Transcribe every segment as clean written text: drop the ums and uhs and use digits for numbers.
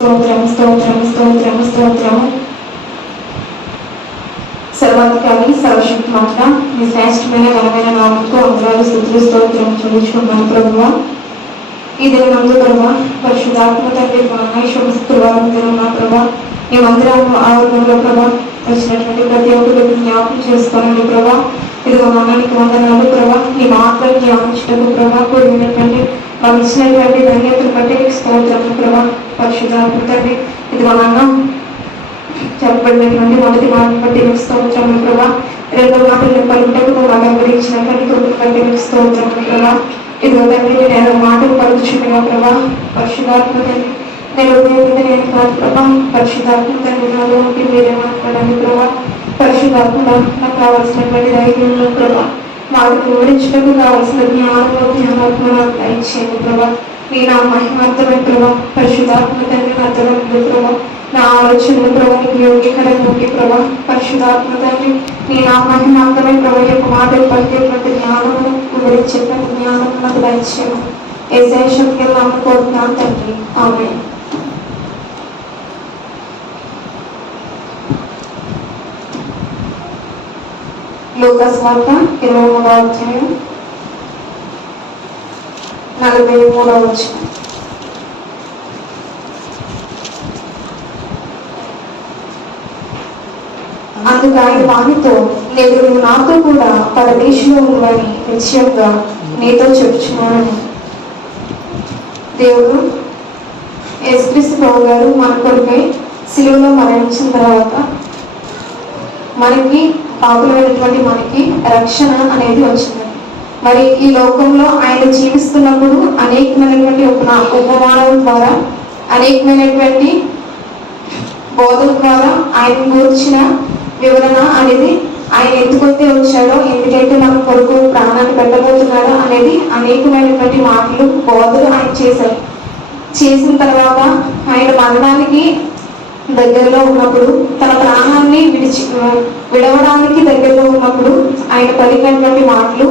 స్తోత్రము. సర్వాధికారి సర్వశక్తిమంతుడా, మీ శ్రేష్టమైన ఘనమైన నామముకు వందనాలు స్తుతులు స్తోత్రం చెల్లించుకుంటున్నాను ప్రభువా. ఈ దినమందు ప్రభా పరిశుద్ధాత్మ తండ్రి శుభవారం దినమా ప్రభా ఈ మందిరం ఆవరణంలో ప్రభా వచ్చినటువంటి ప్రతి ఒక్కరు జ్ఞాపకం చేసుకోనండి ప్రభా. ఇదిగో మనానికి వందనాలు ప్రభా. నీ మాటలు జ్ఞాపించటకు ప్రభా కూడినటువంటి మాకు ఇచ్చినటువంటి ధన్యతను బట్టి నీకు స్తోత్రము ప్రభా. పరిశుద్ధాత్మ తండ్రి ఇదిగో నాన్న చెప్పబడినటువంటి మొదటి మాటను బట్టి నీకు స్తోత్రము ప్రభా. రెండో మాటలు పలుకుటకు మాకు అనుగ్రహించినటువంటి కృపను బట్టి నీకు స్తోత్రము ప్రభా. ఇదిగో తండ్రి నేను మాటలు పలుకుచుండగా ప్రభా. పరిశుద్ధాత్మ తండ్రి నేను నేను కాదు ప్రభా. పరిశుద్ధాత్మ తండ్రి నాలో ఉంటే మీరే మాట్లాడాలి ప్రభా. పరిశుద్ధాత్మ నాకు కావాల్సినటువంటి ధైర్యంలో ప్రభా మాటలు వివరించడానికి కావాల్సిన జ్ఞానాత్మ నాకు దయచేయండి ప్రభా. నీ నా మహిమార్థమే ప్రభా. పరిశుద్ధాత్మ తండ్రి నా తలంపులు ప్రభా, నా ఆలోచనలు ప్రభా నీకు యోగ్యకరంలోకి ప్రభా. పరిశుద్ధాత్మ తండ్రి నీ నా మహిమార్థమే ప్రభా యొక్క మాటలు పలికేటువంటి జ్ఞానము వివరించేటువంటి జ్ఞానం నాకు దయచేయము. యేసయ్య శక్తిలో నమ్ముకోతున్నాను తండ్రి. ఆమేన్. లూకాసు వార్త 23వ అధ్యాయం 43వ వచనం. అందుకు ఆయన వానితో, నేను నువ్వు నాతో కూడా పరదేశంలో ఉన్నవని నిశ్చయంగా నీతో చెప్పుచున్నానని. దేవుడు యేసుక్రీస్తు ప్రభు గారు మన కొరకై సిలువలో మరణించిన తర్వాత మనకి పాపులైనటువంటి మనకి రక్షణ అనేది వచ్చింది. మరి ఈ లోకంలో ఆయన జీవిస్తున్నప్పుడు అనేకమైనటువంటి ఉపమానాల ద్వారా అనేకమైనటువంటి బోధన ద్వారా ఆయన కూర్చిన వివరణ అనేది ఆయన ఎందుకైతే వచ్చాడో, ఎందుకైతే మన కొరకు ప్రాణాన్ని పెట్టబోతున్నాడో అనేది అనేకమైనటువంటి మాటలు బోధలు ఆయన చేశారు. చేసిన తర్వాత ఆయన మరణానికి దగ్గరలో ఉన్నప్పుడు, తన ప్రాణాన్ని విడవడానికి దగ్గరలో ఉన్నప్పుడు ఆయన పలికినటువంటి మాటలు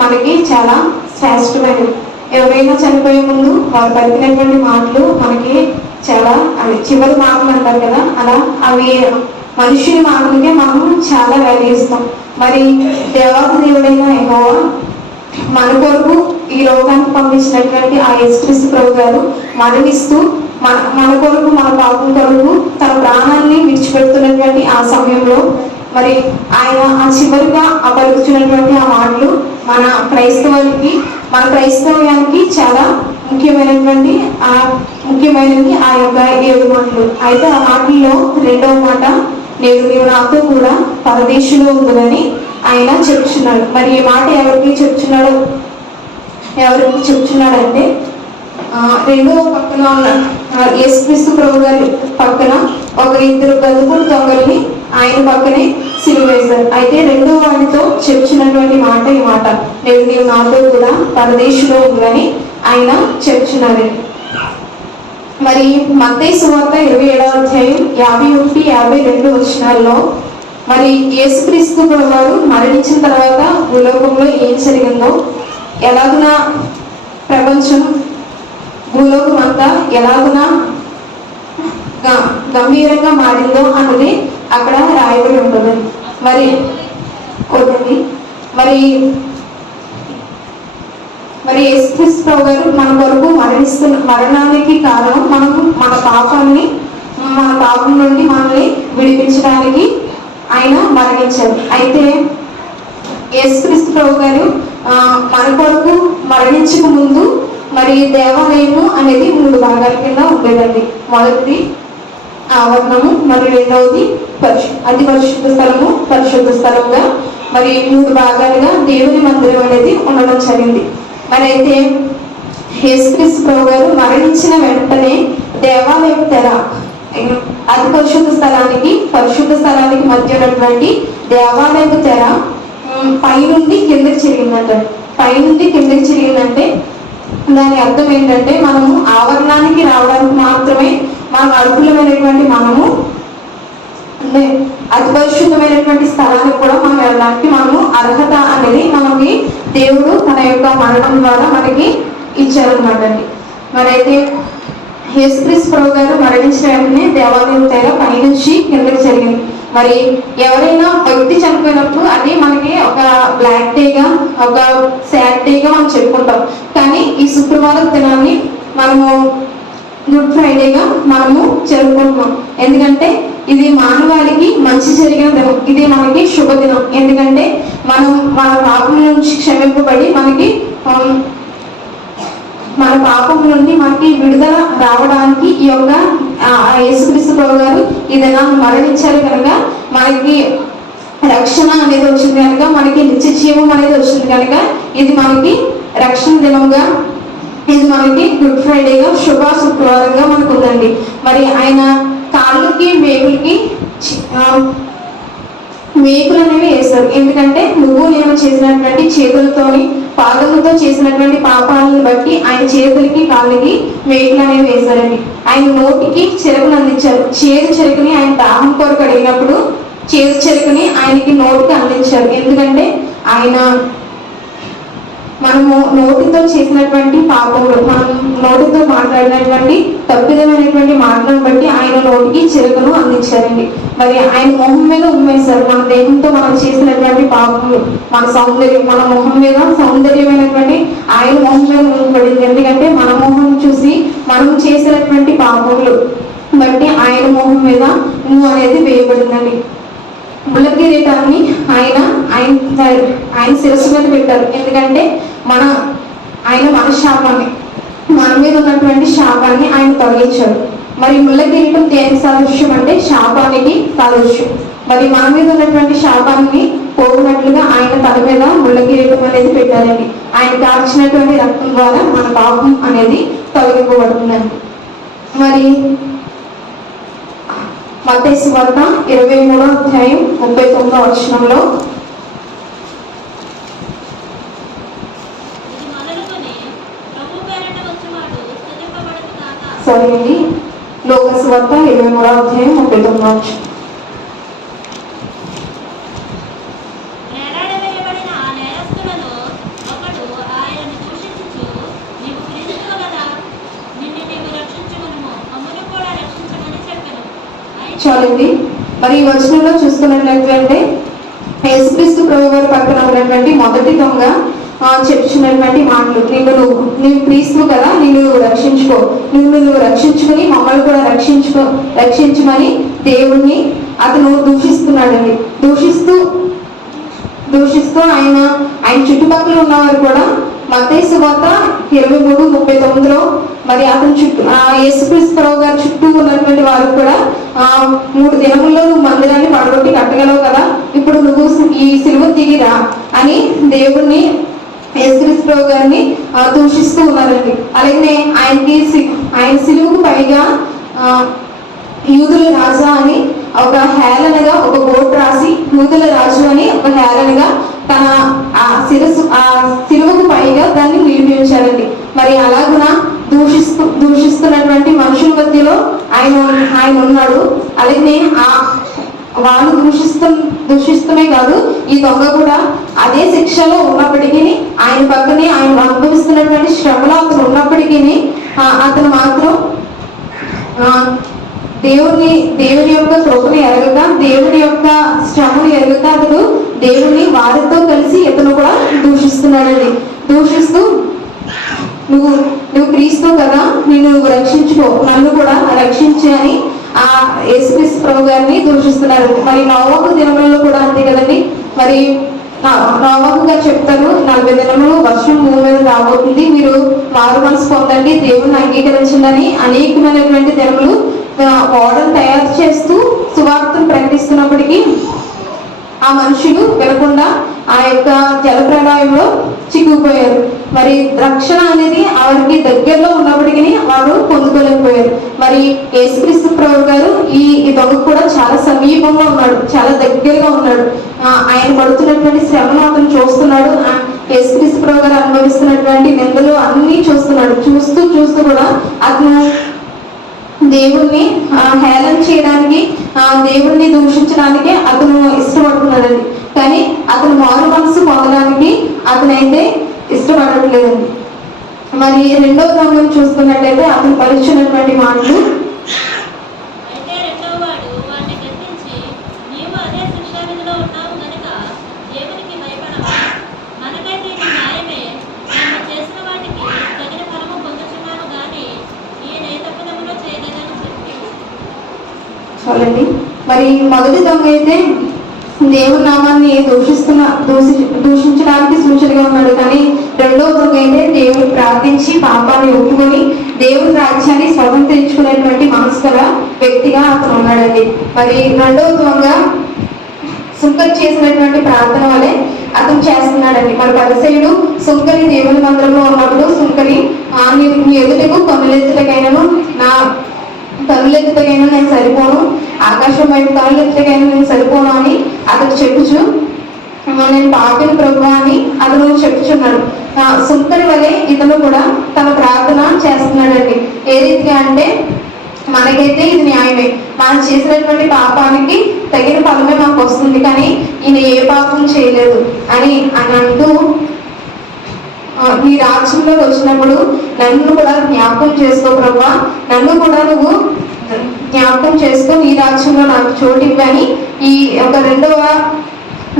మనకి చాలా శ్రేష్టమైనవి. ఎవరైనా చనిపోయే ముందు వారు పలికినటువంటి మాటలు మనకి చాలా అవి చివరి మాటలు అంటారు కదా, అలా అవి మనుషుని మాటలకే మనం చాలా వాల్యూ ఇస్తాం. మరి దేవాది దేవుడైన యెహోవా మన కొరకు ఈ లోకానికి పంపించినటువంటి ఆ యేసుక్రీస్తు ప్రభు గారు మరణిస్తూ మన కొరకు, మన పాపం కొరకు తన ప్రాణాన్ని విడిచిపెడుతున్నటువంటి ఆ సమయంలో మరి ఆయన ఆ చివరిగా పలుకుతున్నటువంటి ఆ మాటలు మన క్రైస్తవ్యానికి చాలా ముఖ్యమైనవి ఆ యొక్క 7 మాటలు. అయితే ఆ మాటల్లో రెండవ మాట, నేను నీవు నాతో కూడా పరదేశంలో ఉందని ఆయన చెప్తున్నాడు. మరి ఈ మాట ఎవరికి చెప్తున్నాడంటే రెండవ పక్కన ఉన్న యేసుక్రీస్తు ప్రభు గారి పక్కన ఒక 2 గదుపుడు దొంగల్ని ఆయన పక్కనే సిలువ వేశారు. అయితే రెండో వాడితో చెప్తున్నటువంటి మాట ఈ మాట, నేను నీవు నాతో కూడా పరదేశంలో ఉందని ఆయన చెప్తున్నారు. మరి మత్తయి సువార్త 27వ అధ్యాయం 51-52 వచనాల్లో మరి యేసుక్రీస్తు ప్రభువారు మరణించిన తర్వాత భూలోకంలో ఏం జరిగిందో, ఎలాగున ప్రపంచం భూలోకం అంతా ఎలాగున గంభీరంగా మారిందో అన్నది అక్కడ రాయబడి ఉంటుంది. మరి యేసుక్రీస్తు ప్రభు గారు మన కొరకు మరణానికి కారణం మన పాపం నుండి మనల్ని విడిపించడానికి ఆయన మరణించారు. అయితే యేసుక్రీస్తు ప్రభు గారు మన కొరకు మరణించక ముందు మరి దేవాలయము అనేది 3 భాగాల కింద ఉండేదండి. మొదటిది ఆవరణము, మరి రెండవది అతి పరిశుద్ధ స్థలము, పరిశుద్ధ స్థలంగా మరి 3 భాగాలుగా దేవుని మందిరం అనేది ఉండడం జరిగింది. మరి అయితే యేసుక్రీస్తు ప్రభు గారు మరణించిన వెంటనే దేవాలయం తెర అతి పరిశుద్ధ స్థలానికి మధ్య ఉన్నటువంటి దేవాలయపు తెర పైనుండి కిందకి చిరిగిందంటే దాని అర్థం ఏంటంటే, మనము ఆవరణానికి రావడానికి మాత్రమే మనం అర్హులమైనటువంటి మనము అతి పరిశుద్ధమైనటువంటి స్థలానికి కూడా మనం వెళ్ళడానికి మనము అర్హత అనేది మనకి దేవుడు తన యొక్క మరణం ద్వారా మనకి ఇచ్చారనమాట అండి. మరైతే యేసుక్రీస్తు ప్రభు గారు మరణించిన వెంటనే దేవాలయం తెర పైనుంచి కిందకి జరిగింది. మరి ఎవరైనా వ్యక్తి చనిపోయినప్పుడు అది మనకి ఒక బ్లాక్ డేగా, ఒక సాడ్ డేగా మనం చెప్పుకుంటాం. కానీ ఈ శుక్రవారం దినాన్ని మనము గుడ్ ఫ్రైడేగా మనము జరుపుకుంటున్నాం. ఎందుకంటే ఇది మానవాళికి మంచి జరిగిన దినం, ఇది మనకి శుభదినం. ఎందుకంటే మనం మన పాపం నుంచి క్షమింపబడి మన పాపం నుండి మనకి విడుదల రావడానికి ఈ యొక్క యేసుక్రీస్తు ప్రభు గారు ఈ దినాన్ని మరణించారు కనుక మనకి రక్షణ అనేది వచ్చింది కనుక, మనకి నిత్య జీవం అనేది వచ్చింది కనుక ఇది మనకి రక్షణ దినంగా, ఇది మనకి గుడ్ ఫ్రైడేగా, శుభ శుక్రవారంగా మనకు ఉందండి. మరి ఆయన కాళ్ళకి మేకులు అనేవి వేశారు. ఎందుకంటే నువ్వు నేను చేసినటువంటి చేతులతోని పాదములతో చేసినటువంటి పాపాలను బట్టి ఆయన చేతులకి కాళ్ళకి మేకులు అనేవి వేశారండి. ఆయన నోటికి చెరుకును అందించారు. చేదు చెరుకుని ఆయన దాహం కొరకు అడిగినప్పుడు చేదు చెరుకుని ఆయనకి నోటికి అందించారు. ఎందుకంటే ఆయన మనము నోటితో చేసినటువంటి పాపములు, మనం నోటితో మాట్లాడినటువంటి తప్పిదమైనటువంటి మాటలను బట్టి ఆయన నోటికి చెరుకును అందించారండి. మరి ఆయన మొహం మీద ఉమ్మేశారు. మన దేహంతో మనం చేసినటువంటి పాపములు, మన సౌందర్యం, మన మొహం మీద సౌందర్యమైనటువంటి ఆయన మొహం మీద ఉమ్మబడింది. ఎందుకంటే మన మొహం చూసి మనం చేసినటువంటి పాపములు బట్టి ఆయన మొహం మీద ఉమ్ము అనేది వేయబడిందండి. ముళ్ళ కిరీటాన్ని ఆయన శిరస్సు మీద పెట్టారు. ఎందుకంటే ఆయన మన శాపాన్ని, మన మీద ఉన్నటువంటి శాపాన్ని ఆయన తొలగించారు. మరి ముళ్ళ కిరీటం దేనికి సాదృశ్యం అంటే శాపానికి సాదృశ్యం. మరి మన మీద ఉన్నటువంటి శాపాన్ని పోగినట్లుగా ఆయన తల మీద ముళ్ళ కిరీటం అనేది పెట్టారండి. ఆయన కార్చినటువంటి రక్తం ద్వారా మన పాపం అనేది తొలగింపబడుతుందండి. మరి మత్తయి సువార్త 23వ అధ్యాయం 39వ వచనంలో లోక సువార్త 23వ అధ్యాయం 39వ వచనం. చాలండి. మరి ఈ వచనంలో చూసుకున్నట్లయితే యేసుక్రీస్తు ప్రభు వారి పక్కన ఉన్నటువంటి మొదటి దొంగ చెప్తున్నటువంటి మాటలు, నీవు క్రీస్తు కదా, నువ్వు రక్షించుకో, నువ్వు రక్షించుకుని మమ్మల్ని కూడా రక్షించమని దేవుణ్ణి అతను దూషిస్తున్నాడండి. దూషిస్తూ ఆయన చుట్టుపక్కల ఉన్నవారు కూడా మత్తయి సువార్త 23:39లో మరి అతని చుట్టూ యేసుక్రీస్తు ప్రభు గారి చుట్టూ ఉన్నటువంటి వారు కూడా 3 దినముల్లో నువ్వు మందిరాన్ని పడగొట్టి కట్టగలవు కదా, ఇప్పుడు నువ్వు ఈ సిలువ దిగిరా అని దేవుణ్ణి యేసుక్రీస్తు ప్రభు గారిని దూషిస్తూ ఉన్నారండి. అలాగే ఆయన సిలువకు పైగా యూదుల రాజా అని ఒక హేళనగా ఒక బోర్డు రాసి యూదుల రాజు అని ఒక హేళనగా తన సిలువకు పైగా దాన్ని నిలిపించారండి. మరి అలాగున దూషిస్తున్నటువంటి మనుషుల మధ్యలో ఆయన ఉన్నాడు. అలాగే వాళ్ళు దూషిస్తూనే కాదు, ఈ దొంగ కూడా అదే శిక్షలో ఉన్నప్పటికీ ఆయన పక్కనే ఆయన అనుభవిస్తున్నటువంటి శ్రమలో అతను ఉన్నప్పటికీ అతను మాత్రం దేవుని యొక్క కృపను ఎరగక, దేవుని యొక్క శ్రమను ఎరగక అతడు దేవుని వారితో కలిసి ఇతను కూడా దూషిస్తున్నాడండి. దూషిస్తూ నువ్వు క్రీస్తు కదా, నువ్వు రక్షించుకో, నన్ను కూడా రక్షించు అని యేసుక్రీస్తు ప్రభు గారిని దూషిస్తున్నారు. మరి నోవహు దినములలో కూడా అంతే కదండి. మరి నోవహు గారు చెప్తారు, 40 దినములు వర్షం భూమి మీద రాబోతుంది, మీరు మారు మనసు పొందండి, దేవుని అంగీకరించండి, అనేకమైనటువంటి దినములు ఓడలు తయారు చేస్తూ సువార్తను ప్రకటిస్తున్నప్పటికీ ఆ మనుషులు వినకుండా ఆ యొక్క జల ప్రళయంలో చిక్కుకుపోయారు. మరి రక్షణ అనేది వారికి దగ్గరలో ఉన్నప్పటికీ వారు పొందుకోలేకపోయారు. మరి యేసుక్రీస్తు ప్రభు గారు ఈ దొంగ కూడా చాలా సమీపంగా ఉన్నాడు, చాలా దగ్గరగా ఉన్నాడు. ఆయన పడుతున్నటువంటి శ్రమను అతను చూస్తున్నాడు. యేసుక్రీస్తు ప్రభు గారు అనుభవిస్తున్నటువంటి నిందలు అన్ని చూస్తున్నాడు. చూస్తూ కూడా అతను దేవుణ్ణి హేళన చేయడానికి, దేవుణ్ణి దూషించడానికి అతను ఇష్టపడుతున్నాడండి. కానీ అతను మారు మనసు పొందడానికి అతనైతే ఇష్టపడట్లేదండి. మరి రెండవ దొంగను చూస్తున్నట్లయితే అతను పలుచున్నటువంటి మాటలు, అయితే రెండవ వాడు వాడిని గద్దించి, నీవు అదే శిక్షావిధిలో ఉన్నావు గనుక దేవునికి భయపడవా? మనకైతే ఇది న్యాయమే. నేను చేసిన వాటికి తగిన ఫలము పొందుతున్నాను గాని ఈయన ఏ తప్పిదములో చేయలేదని చెప్పి. చూడండి, మరి మొదటి దొంగ అయితే దేవుని నామాన్ని దూషించడానికి సూచనగా ఉన్నాడు. కానీ రెండవ దొంగ అయితే దేవుని ప్రార్థించి పాపాన్ని ఒప్పుకొని దేవుని రాజ్యాన్ని స్వతంత్రించుకునేటువంటి మనసు గల వ్యక్తిగా అతను ఉన్నాడండి. మరి రెండవ దొంగ సుంకరి చేసినటువంటి ప్రార్థన వలె అతను చేస్తున్నాడండి. మరి పరిసయ్యుడు సుంకరి దేవుని మందిరంలో ఉన్నప్పుడు సుంకరి నీ ఎదుటకు కన్నులెత్తుటకైనను నా కన్నులెత్తుటకైనా నేను సరిపోను, ఆకాశం వైపు కన్నులెత్తుటకైనా నేను సరిపోను అని అతను చెప్పుచు, నేను పాపిని ప్రభు అని అతను చెప్పుచున్నాడు. సుంకరి వలె ఇతను కూడా తన ప్రార్థన చేస్తున్నాడండి. ఏ రీతిగా అంటే, మనకైతే ఇది న్యాయమే, మనం చేసినటువంటి పాపానికి తగిన ఫలమే మాకు వస్తుంది, కానీ ఈయన ఏ పాపం చేయలేదు అని అంటూ, నీ రాజ్యంలో వచ్చినప్పుడు నన్ను కూడా జ్ఞాపకం చేసుకో ప్రభా, నన్ను కూడా నువ్వు జ్ఞాపకం చేసుకో, నీ రాజ్యంలో నాకు చోటు ఇవ్వని ఈ ఒక రెండవ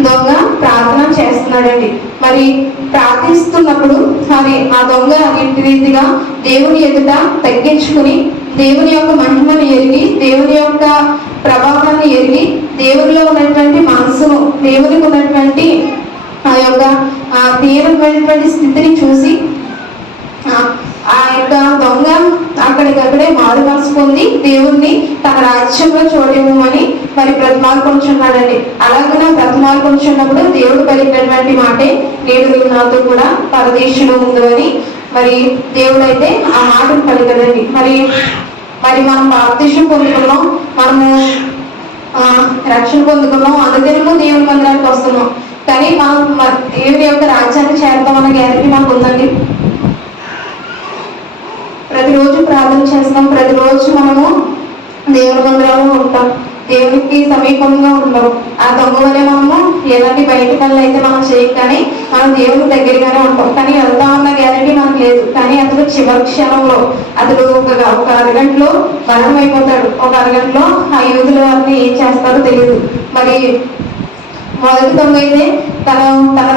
దొంగ ప్రార్థన చేస్తున్నాడండి. మరి ప్రార్థిస్తున్నప్పుడు ఆ దొంగ ఇంటి రీతిగా దేవుని ఎదుట తగ్గించుకుని దేవుని యొక్క మహిమను ఎరిగి, దేవుని యొక్క ప్రభావాన్ని ఎరిగి, దేవునిలో ఉన్నటువంటి మనసును, దేవునికి ఉన్నటువంటి ఆ యొక్క తీవ్రమైనటువంటి స్థితిని చూసి ఆ యొక్క దొంగ అక్కడికక్కడే మారు మనసు పొంది దేవుణ్ణి తన రాజ్యంలో చూడమని మరి బ్రతిమాలుకొంచున్నాడండి. అలాగే బ్రతిమాలుకొంచున్నప్పుడు దేవుడు పలికినటువంటి మాటే, నేడు నువ్వు నాతో కూడా పరదేశంలో ఉండు అని మరి దేవుడు అయితే ఆ మాటను పలికడండి. మరి మనం బాప్తిసం పొందుకున్నాం, మనము రక్షణ పొందుకున్నాం, అనుదినము దేవుని మందిరానికి వస్తున్నాం, కానీ మనం దేవుని యొక్క రాజ్యాన్ని చేరుతామన్న గ్యారెంటీ మనకు ఉందండి. ప్రతిరోజు ప్రార్థన చేస్తాం, ప్రతిరోజు మనము దేవుని మందిరంలో ఉంటాం, దేవునికి సమీపంగా ఉంటాం. ఆ దొంగ వల్ల మనము ఎలాంటి బయట పనులు అయితే మనం చేయం, కానీ మనం దేవుని దగ్గరగానే ఉంటాం, కానీ వెళ్తామన్న గ్యారెంటీ మనకు లేదు. కానీ అతడు చివరి క్షణంలో అతడు ఒక అరగంటలో మరణం అయిపోతాడు. ఒక అరగంటలో ఆ యూదుల వారిని ఏం చేస్తారో తెలియదు. మరి మొదటి దొంగ అయితే తన తన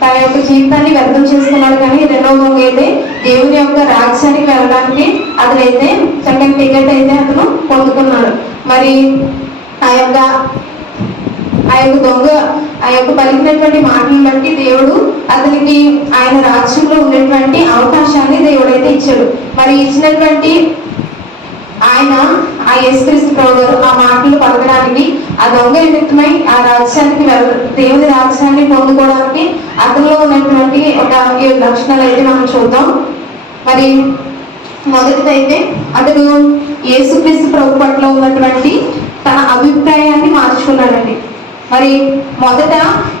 తన యొక్క జీవితాన్ని వ్యర్థం చేసుకున్నాడు, కానీ రెండవ దొంగ అయితే దేవుని యొక్క రాజ్యానికి వెళ్ళడానికి అతనైతే చక్కని టికెట్ అయితే అతను పొందుకున్నాడు. మరి ఆ యొక్క దొంగ ఆ యొక్క పలికినటువంటి మాటలను బట్టి దేవుడు అతనికి ఆయన రాజ్యంలో ఉన్నటువంటి అవకాశాన్ని దేవుడు అయితే ఇచ్చాడు. మరి ఇచ్చినటువంటి ఆయన ఆ యేసుక్రీస్తు ప్రభువు గారు ఆ మాటలు పలకడానికి, ఆ దొంగ నిమిత్తమై ఆ రాజ్యానికి దేవుని రాజ్యాన్ని పొందుకోవడానికి అతనిలో ఉన్నటువంటి ఒక 7 లక్షణాలు అయితే మనం చూద్దాం. మరి మొదటిదైతే అతడు యేసుక్రీస్తు ప్రభు పట్ల ఉన్నటువంటి తన అభిప్రాయాన్ని మార్చుకున్నాడండి. మరి మొదట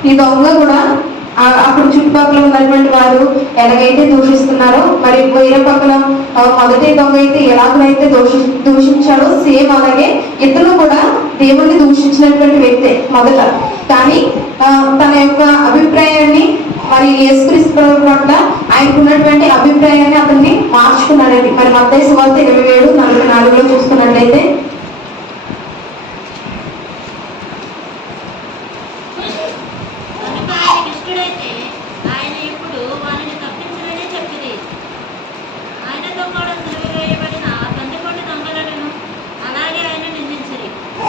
ఈ దొంగ కూడా అప్పుడు చుట్టుపక్కల ఉన్నటువంటి వారు ఎలాగైతే దూషిస్తున్నారో, మరి వేరే పక్కన మొదటి దొంగ అయితే ఎలాగైతే దూషించాడో సేమ్ అలాగే ఇతను కూడా దేవుణ్ణి దూషించినటువంటి వ్యక్తే మొదట. కానీ తన యొక్క అభిప్రాయాన్ని, మరి యేసుక్రీస్తు పట్ల ఆయనకు ఉన్నటువంటి అభిప్రాయాన్ని అతన్ని మార్చుకున్నాడండి. మరి మత్తయి సువార్త 27:44 చూసుకున్నట్లయితే,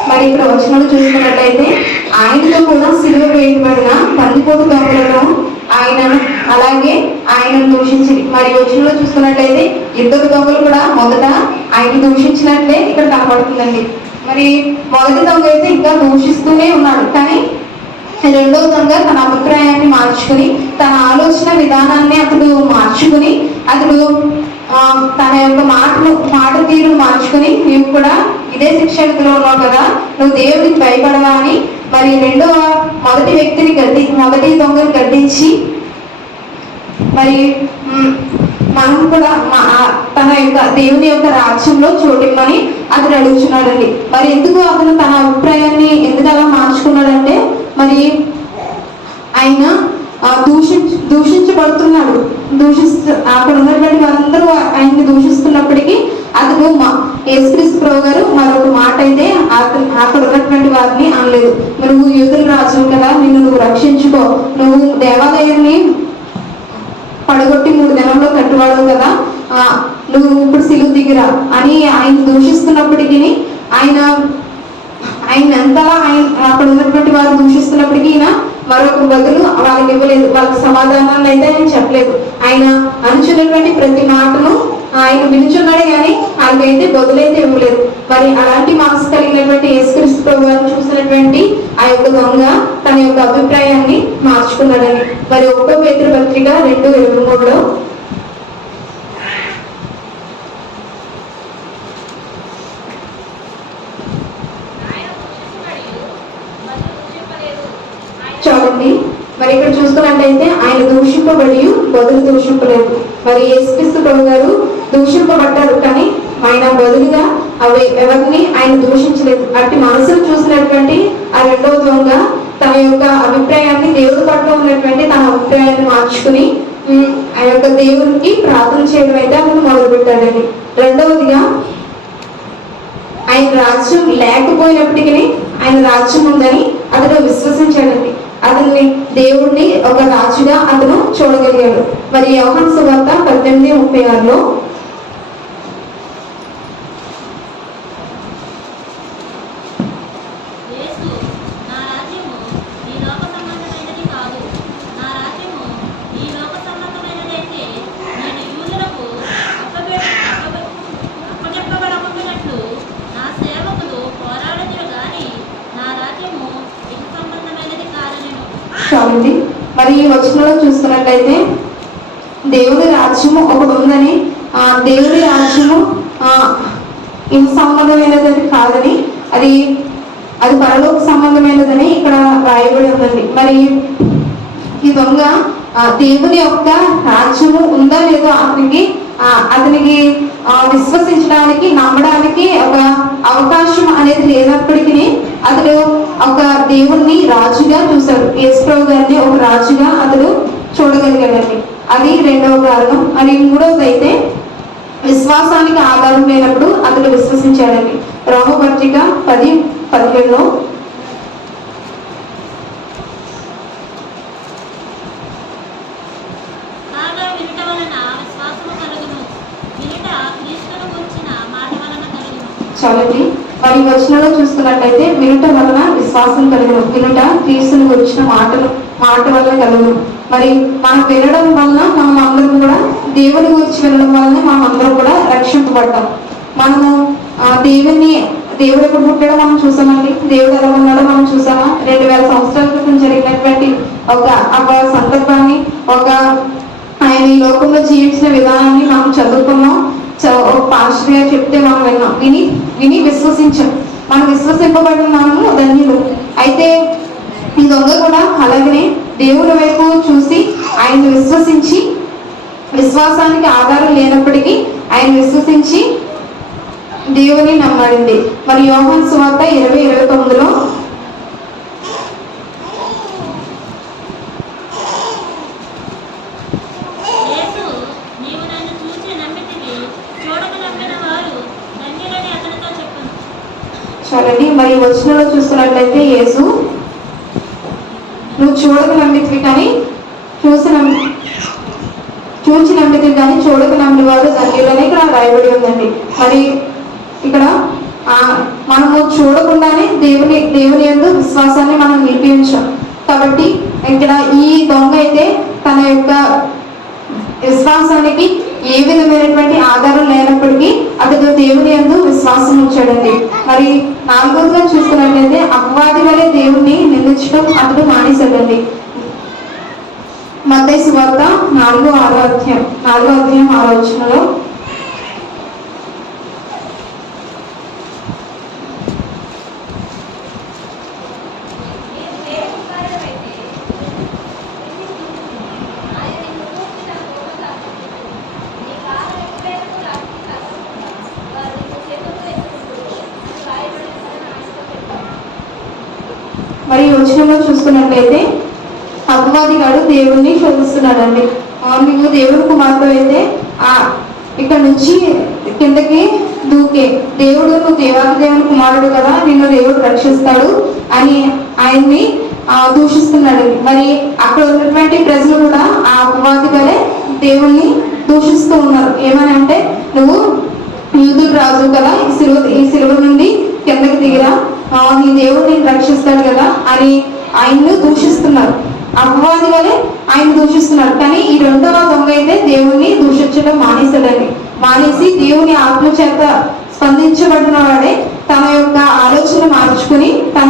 మరి ఇక్కడ వచనాలు చూసుకున్నట్లయితే, ఆయనతో కూడా సిలువ వేయబడిన బందిపోటు దొంగలను అలాగే ఆయనను దూషించింది. మరి వచనంలో చూసుకున్నట్లయితే 2 దొంగలు కూడా మొదట ఆయన దూషించినట్లే ఇక్కడ కనబడుతుందండి. మరి మొదటి దొంగ అయితే ఇంకా దూషిస్తూనే ఉన్నాడు, కానీ రెండవ దొంగ తన అభిప్రాయాన్ని మార్చుకుని, తన ఆలోచన విధానాన్ని అతడు మార్చుకుని, అతడు తన యొక్క మాట తీరు మార్చుకుని, నీవు కూడా ఇదే శిక్ష విధిలో ఉన్నావు కదా, నువ్వు దేవుడికి భయపడవా అని మరి మొదటి దొంగని గద్దించి, మరి మనం కూడా తన యొక్క దేవుని యొక్క రాజ్యంలో చోటిమ్మని అతను అడుగుతున్నాడండి. మరి ఎందుకు అతను తన అభిప్రాయాన్ని ఎందుకు అలా మార్చుకున్నాడంటే, మరి ఆయన దూషించబడుతున్నాడు. అక్కడ ఉన్నటువంటి వారందరూ ఆయన్ని దూషిస్తున్నప్పటికీ అతను యేసుక్రీస్తు ప్రభు గారు మరొక మాట అయితే అక్కడ ఉన్నటువంటి వారిని అనలేదు. నువ్వు యూదుల రాజు కదా, నువ్వు రక్షించుకో, నువ్వు దేవాలయాన్ని పడగొట్టి 3 దినాల్లో కట్టువాడు కదా, నువ్వు ఇప్పుడు సిలువ దిగిరా అని ఆయన దూషిస్తున్నప్పటికీ ఆయన ఎంతలా అక్కడ ఉన్నటువంటి వారు దూషిస్తున్నప్పటికీ ఈయన మరొక బదులు వాళ్ళకి ఇవ్వలేదు, వాళ్ళకి సమాధానాన్ని అయితే ఆయన చెప్పలేదు. ఆయన అనుచున్నటువంటి ప్రతి మాటను ఆయన వినుచున్నాడు కానీ ఆయనకైతే బదులైతే ఇవ్వలేదు. మరి అలాంటి మనసు కలిగినటువంటి యేసుక్రీస్తు ప్రభు గారిని చూసినటువంటి ఆ యొక్క దొంగ తన యొక్క అభిప్రాయాన్ని మార్చుకున్నాడని మరి 1 పేతురు పత్రిక 2:23లో చూడండి. మరి ఇక్కడ చూసుకున్నట్టయితే ఆయన దూషింపబడి బదులు దూషింపలేదు. మరి యేసుక్రీస్తు ప్రభు గారు దూషింపబడ్డారు కానీ ఆయన బదులుగా ఎవరిని ఆయన దూషించలేదు. అట్టి మనసును చూసినటువంటి ఆ రెండవ దొంగ తన యొక్క అభిప్రాయాన్ని దేవుడి పట్ల ఉన్నటువంటి తన అభిప్రాయాన్ని మార్చుకుని ఆ యొక్క దేవునికి ప్రార్థన చేయడం అయితే అతను మొదలు పెట్టాడండి. రెండవదిగా ఆయన రాజ్యం లేకపోయినప్పటికీ ఆయన రాజ్యం ఉందని అతను విశ్వసించాడండి. అతన్ని దేవుడిని ఒక రాజుగా అతను చూడగలిగాడు. మరి యోహాను సువార్త 18:36లో చూడండి. మరి ఈ వచనంలో చూస్తున్నట్లయితే దేవుడి రాజ్యము ఒకటి ఉందని, దేవుడి రాజ్యము ఈ సంబంధమైనది కాదని, అది పరలోక సంబంధమైనదని ఇక్కడ రాయబడి ఉందండి. మరి ఈ దొంగ దేవుని యొక్క రాజ్యము ఉందా లేదో అతనికి విశ్వసించడానికి నమ్మడానికి ఒక అవకాశం అనేది లేనప్పటికీ అతడు ఒక దేవుణ్ణి రాజుగా చూశాడు. యేసుప్రభు గారిని ఒక రాజుగా అతడు చూడగలిగాడండి. అది రెండవ కారణం. మరి మూడవది అయితే విశ్వాసానికి ఆధారం లేనప్పుడు అతడు విశ్వసించాడండి. రోమపత్రిక 10:17లో చూడండి. మరి వచనంలో చూస్తున్నట్లయితే వినుట వలన విశ్వాసం కలుగును, వినుట క్రీస్తుని గురించిన మాట వల్ల కలుగును. మరి మనం వినడం వలన మనం అందరం కూడా దేవుని గురించి వినడం వలన మనం అందరం కూడా రక్షింపబడ్డాం. మనము దేవుడు ఎప్పుడు పుట్టాడో మనం చూసామండి. దేవుడు ఎలా ఉన్నాడో మనం చూసామా? 2000 సంవత్సరాల క్రితం జరిగినటువంటి ఒక సందర్భాన్ని, ఆయన ఈ లోకంలో జీవించిన విధానాన్ని మనం చదువుకున్నాం. పాస్టర్ గారు చెప్తే మనం విన్నాం, విని విశ్వసించాం. మనం విశ్వసింపబడినాము ధన్యులు. అయితే ఈ దొంగ కూడా అలాగనే దేవుని వైపు చూసి ఆయన విశ్వసించి, విశ్వాసానికి ఆధారం లేనప్పటికీ ఆయన విశ్వసించి దేవుని నమ్మాడండి. మరి యోహాను సువార్త 20:29లో చూడండి. మరి వచనంలో చూస్తున్నట్లయితే యేసు నువ్వు చూడక నమ్మితివి కానీ చూచి నమ్మితివి కానీ చూడక నమ్మిన వారు ధన్యులని ఇక్కడ రాయబడి ఉందండి. మరి ఇక్కడ మనము చూడకుండానే దేవుని యందు విశ్వాసాన్ని మనం నిలిపించాం. కాబట్టి ఇక్కడ ఈ దొంగ అయితే తన యొక్క విశ్వాసానికి ఏ విధమైనటువంటి ఆధారం లేనప్పటికీ అతడు దేవుని యందు విశ్వాసం ఉంచాడండి. మరి 4వదిగా చూసుకున్నట్లయితే అపవాది వలె దేవుణ్ణి నిందించడం అతడు మానేశాడండి. మత్తయి సువార్త 4వ అధ్యాయం 6వ వచనంలో మరి ఈ వచనంలో చూసుకున్నట్లయితే అపవాది గాడు దేవుణ్ణి శోధిస్తున్నాడండి. నువ్వు దేవుని కుమారుడు అయితే ఇక్కడ నుంచి కిందకి దూకే, దేవుడు నువ్వు దేవుని కుమారుడు కదా, నిన్ను దేవుడు రక్షిస్తాడు అని ఆయన్ని దూషిస్తున్నాడు. మరి అక్కడ ఉన్నటువంటి ప్రజలు కూడా ఆ అపవాది వలె దేవుణ్ణి దూషిస్తూ ఉన్నారు. ఏమని అంటే, నువ్వు యూదుల రాజు కదా, ఈ సిలువ నుండి కిందకి దిగిరా, నీ దేవుడు నేను రక్షిస్తాడు కదా అని ఆయన్ను దూషిస్తున్నారు. అపవాది వలె ఆయన దూషిస్తున్నారు. కానీ ఈ రెండవ దొంగ అయితే దేవుణ్ణి దూషించడం మానేసి దేవుని ఆత్మ చేత స్పందించబడిన వాడే తన యొక్క ఆలోచన మార్చుకుని తన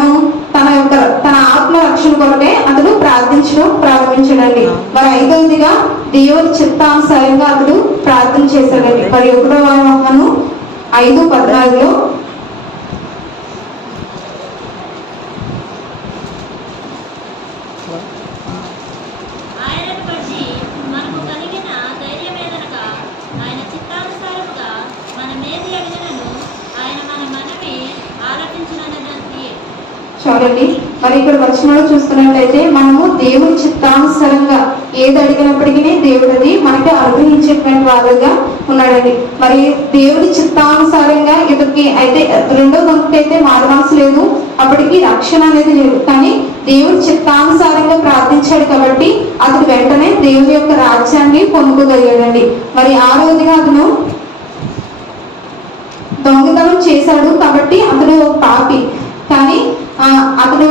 ఆత్మ రక్షణ కొరకే అతడు ప్రార్థించడం ప్రారంభించాడండి. మరి 5వదిగా దేవుని చిత్తానుసారంగా అతడు ప్రార్థన చేశాడండి. మరి 1వ యోహాను 5:14 ఆయనను బట్టి మనకు కలిగిన ధైర్యమేదనగా ఆయన చిత్తానుసారముగా మనమేది అడిగినను ఆయన మన మనవి ఆలకించునన్నది. చూడండి, మరి ఇక్కడ వచనంలో చూస్తున్నట్లయితే మనము దేవుని చిత్తానుసారంగా ఏది అడిగినప్పటికీ దేవుడు అది మనకి అనుగ్రహించేటువంటి వారుగా ఉన్నాడండి. మరి దేవుడి చిత్తానుసారంగా ఇతనికి అయితే రెండో దొంగకి అయితే మారుమాసు లేదు, అప్పటికి రక్షణ అనేది లేదు. కానీ దేవుడి చిత్తానుసారంగా ప్రార్థించాడు కాబట్టి అతడు వెంటనే దేవుని యొక్క రాజ్యాన్ని పొందుకోగలిగాడండి. మరి 6వదిగా అతను దొంగతనం చేశాడు కాబట్టి అతడు పాపి. కానీ అతను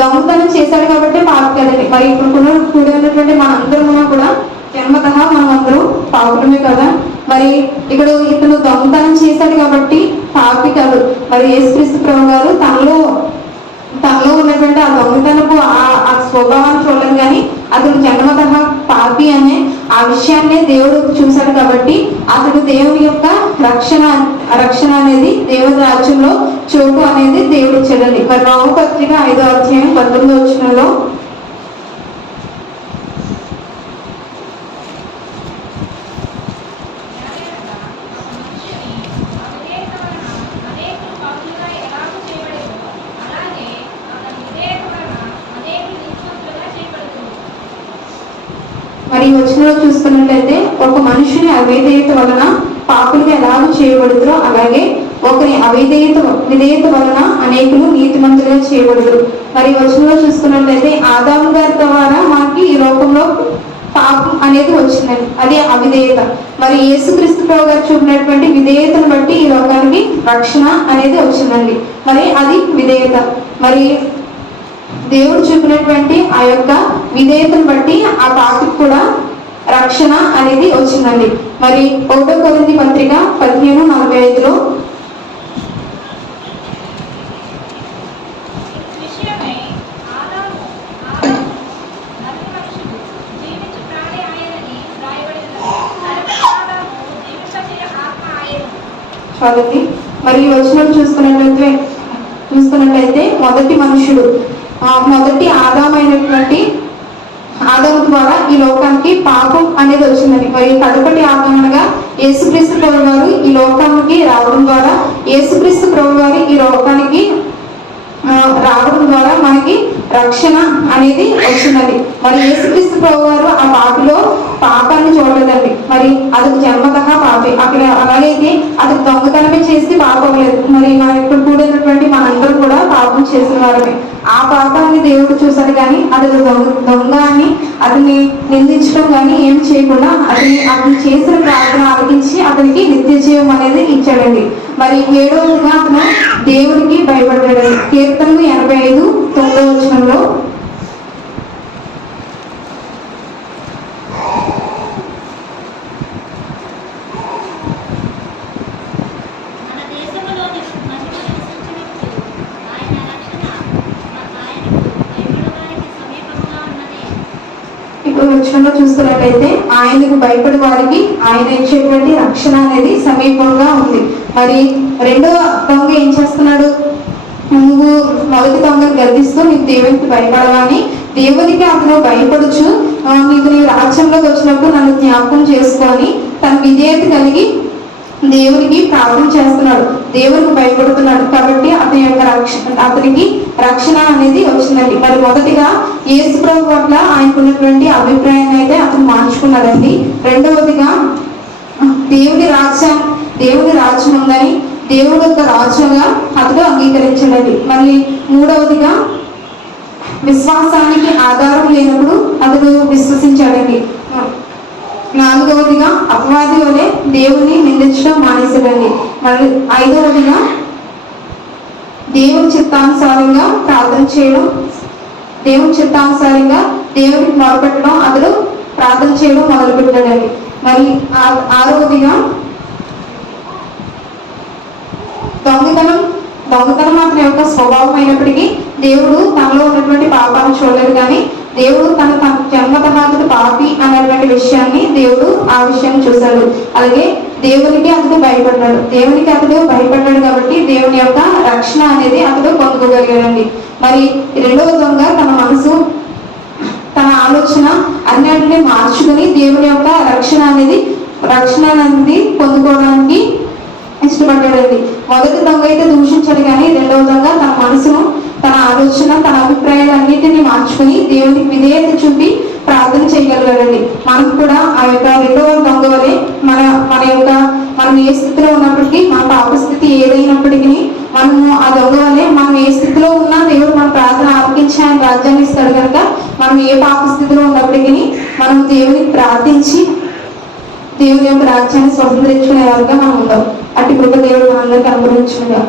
దొంగతనం చేశాడు కాబట్టి పాపి కదండి. మరి ఇప్పుడు కూడి ఉన్నటువంటి మనందరము కూడా జన్మతః మనం అందరం పాపులమే కదా. మరి ఇక్కడ ఇతను దొంగతనం చేశాడు కాబట్టి పాపి కాదు. మరి యేసుక్రీస్తు ప్రభు గారు తనలో ఉన్నటువంటి ఆ దొంగతనపు ఆ స్వభావాన్ని చూడలేదు, కానీ అతడు జన్మతః పాపి అనే ఆ విషయాన్నే దేవుడు చూశాడు కాబట్టి అతడు దేవుని యొక్క రక్షణ అనేది దేవుని రాజ్యంలో చోటు అనేది దేవుడు ఇచ్చాడండి. మరి రోమపత్రిక 5వ అధ్యాయం 19వ వచనంలో, మరి ఈ వచనంలో చూస్తున్నట్లయితే ఒక మనుషుని అవిధేయత వలన పాపులుగా ఎలాగూ చేయబడుతురో అలాగే ఒకరి విధేయత వలన అనేకులు నీతిమంతులుగా చేయబడుతురు. మరి ఈ వచనంలో చూస్తున్నట్లయితే ఆదాము గారి ద్వారా మనకి ఈ లోకంలో పాపం అనేది వచ్చిందండి, అదే అవిధేయత. మరి యేసుక్రీస్తు ప్రభు గారు చూపినటువంటి విధేయతను బట్టి ఈ లోకానికి రక్షణ అనేది వచ్చిందండి. మరి అది విధేయత. మరి దేవుడు చూపినటువంటి ఆ యొక్క విధేయతను బట్టి ఆ పాపికి కూడా రక్షణ అనేది వచ్చిందండి. మరి 1 కొరింథీ పత్రిక 15:45లో, చదువుతుంది. మరి ఈ వచనం చూసుకున్నట్లయితే మొదటి మనుషుడు మొదటి ఆదాము ద్వారా ఈ లోకానికి పాపం అనేది వచ్చిందని. మరి కడపటి ఆదాము అనగా యేసుక్రీస్తు ప్రభు వారు ఈ లోకానికి రావడం ద్వారా ఈ లోకానికి రావడం ద్వారా మనకి రక్షణ అనేది వచ్చిందండి. మరి యేసుక్రీస్తు ప్రభు వారు ఆ పాపిలో పాపాన్ని చూడలేదండి. మరి అది జన్మతః పాపి. అక్కడ అలాగైతే అది దొంగతనమే చేసి పాపం లేదు. మరి మన ఇక్కడ కూడినటువంటి మనందరం కూడా పాపం చేసిన వారమే. ఆ పాపాన్ని దేవుడు చూశాడు, కానీ అది దొంగ అని అతన్ని నిందించడం కానీ ఏం చేయకుండా అతను చేసిన ప్రార్థన ఆలకించి అతనికి నిత్య జీవం అనేది ఇచ్చాడండి. మరి 7వదిగా అతను దేవుడికి భయపడ్డాడు. కీర్తనలు 85:9వ వచనంలో, వచనంలో చూస్తున్నట్లయితే ఆయనకు భయపడే వారికి ఆయన ఇచ్చేటువంటి రక్షణ అనేది సమీపంగా ఉంది. మరి 2వ దొంగ ఏం చేస్తున్నాడు? నువ్వు మొదటి దొంగను గర్దిస్తూ నీకు దేవునికి భయపడవని దేవునికి అతను భయపడుచు నీ రాజ్యంలోకి వచ్చినప్పుడు నన్ను జ్ఞాపకం చేసుకొని తన విధేయత కలిగి దేవునికి ప్రార్థన చేస్తున్నాడు, దేవునికి భయపడుతున్నాడు. కాబట్టి అతనికి రక్షణ అనేది వచ్చిందండి. మరి మొదటిగా యేసు ప్రభు పట్ల ఆయనకున్నటువంటి అభిప్రాయాన్ని అయితే అతను మార్చుకున్నాడండి. రెండవదిగా దేవుని రాజ్యం ఉందని దేవుడు యొక్క రాజుగా అతడు అంగీకరించాడండి. మళ్ళీ మూడవదిగా విశ్వాసానికి ఆధారం లేనప్పుడు అతడు విశ్వసించాడండి. నాలుగవదిగా అపవాది వలె దేవుని నిందించడం మానేశాడండి. మరి ఐదవదిగా దేవుని చిత్తానుసారంగా ప్రార్థన చేయడం, దేవుని చిత్తానుసారంగా దేవునికి మొరపెట్టడం, అతడు ప్రార్థన చేయడం మొదలుపెట్టాడండి. మరి ఆరవదిగా దొంగతనం అతని యొక్క స్వభావం అయినప్పటికీ దేవుడు తనలో ఉన్నటువంటి పాపాన్ని చూడలేదు. కానీ దేవుడు తన జన్మతహాతుడు పాపి అన్నటువంటి విషయాన్ని దేవుడు ఆ విషయాన్ని చూశాడు. అలాగే దేవునికి అతడు భయపడ్డాడు కాబట్టి దేవుని యొక్క రక్షణ అనేది అతడు పొందుకోగలిగాడండి. మరి రెండవ దొంగ తన మనసు, తన ఆలోచన అన్నింటినీ మార్చుకుని దేవుని యొక్క రక్షణ అనేది పొందుకోవడానికి ఇష్టపడ్డాడండి. మొదటి దొంగ అయితే దూషించాడు, కానీ రెండవ దొంగ తన మనసును, తన ఆలోచన, తన అభిప్రాయాలన్నింటినీ మార్చుకుని దేవునికి విధేయత చూపి ప్రార్థన చేయగలిగాడండి. మనం కూడా ఆ యొక్క రెండవ దొంగ వలె మనం ఏ స్థితిలో ఉన్నప్పటికీ, మన పాపస్థితి ఏదైనప్పటికీ మనము ఆ దొంగ వలె మనం ఏ స్థితిలో ఉన్నా దేవుడు మన ప్రార్థన ఆలకించి ఆయన రాజ్యాన్ని ఇస్తాడు కనుక మనం ఏ పాపస్థితిలో ఉన్నప్పటికీ మనం దేవునికి ప్రార్థించి దేవుని యొక్క రాజ్యాన్ని స్వతంత్రించుకునే వారుగా మనం ఉందాం. అట్టి కృప దేవుడు మనందరికీ అనుగ్రహించుగా.